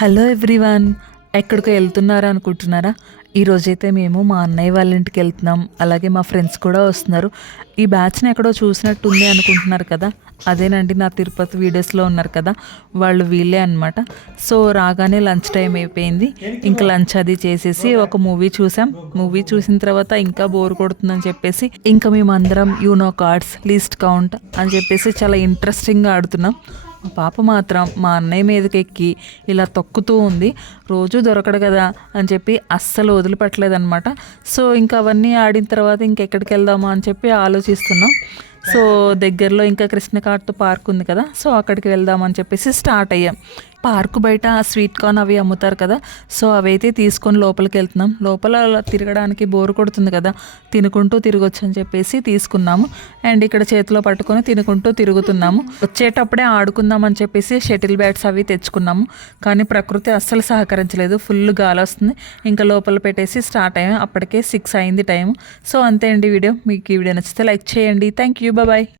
Hello everyone. ఎక్కడికో వెళ్తున్నారా అనుకుంటున్నారా? ఈరోజైతే మేము మా అన్నయ్య వాళ్ళ ఇంటికి వెళ్తున్నాం. అలాగే మా ఫ్రెండ్స్ కూడా వస్తున్నారు. ఈ బ్యాచ్ని ఎక్కడో చూసినట్టుంది అనుకుంటున్నారు కదా, అదేనండి నా తిరుపతి వీడియోస్లో ఉన్నారు కదా, వాళ్ళు వీళ్ళే అనమాట. సో రాగానే లంచ్ టైం అయిపోయింది. ఇంకా లంచ్ అది చేసేసి ఒక మూవీ చూసాం. మూవీ చూసిన తర్వాత ఇంకా బోర్ కొడుతుందని చెప్పేసి ఇంకా మేమందరం యూనో కార్డ్స్ లీస్ట్ కౌంట్ అని చెప్పేసి చాలా ఇంట్రెస్టింగ్గా ఆడుతున్నాం. మా పాప మాత్రం మా అన్నయ్య మీదకి ఎక్కి ఇలా తొక్కుతూ ఉంది. రోజు దొరకడు కదా అని చెప్పి అస్సలు వదిలిపెట్టలేదన్నమాట. సో ఇంకా అవన్నీ ఆడిన తర్వాత ఇంకెక్కడికి వెళ్దామా అని చెప్పి ఆలోచిస్తున్నాం. సో దగ్గరలో ఇంకా కృష్ణకార్తో పార్క్ ఉంది కదా, సో అక్కడికి వెళ్దామని చెప్పేసి స్టార్ట్ అయ్యాం. పార్క్ బయట స్వీట్ కార్న్ అవి అమ్ముతారు కదా, సో అవైతే తీసుకొని లోపలికి వెళ్తున్నాం. లోపల తిరగడానికి బోరు కొడుతుంది కదా, తినుకుంటూ తిరగొచ్చు అని చెప్పేసి తీసుకున్నాము. అండ్ ఇక్కడ చేతిలో పట్టుకొని తినుకుంటూ తిరుగుతున్నాము. వచ్చేటప్పుడే ఆడుకుందాం అని చెప్పేసి షటిల్ బ్యాట్స్ అవి తెచ్చుకున్నాము. కానీ ప్రకృతి అస్సలు సహకరించలేదు, ఫుల్ గాలి వస్తుంది. ఇంకా లోపల పెట్టేసి స్టార్ట్ అయ్యాము. అప్పటికే 6 అయింది టైం. సో అంతే అండి వీడియో. మీకు ఈ వీడియో నచ్చితే లైక్ చేయండి. Thank you, bye.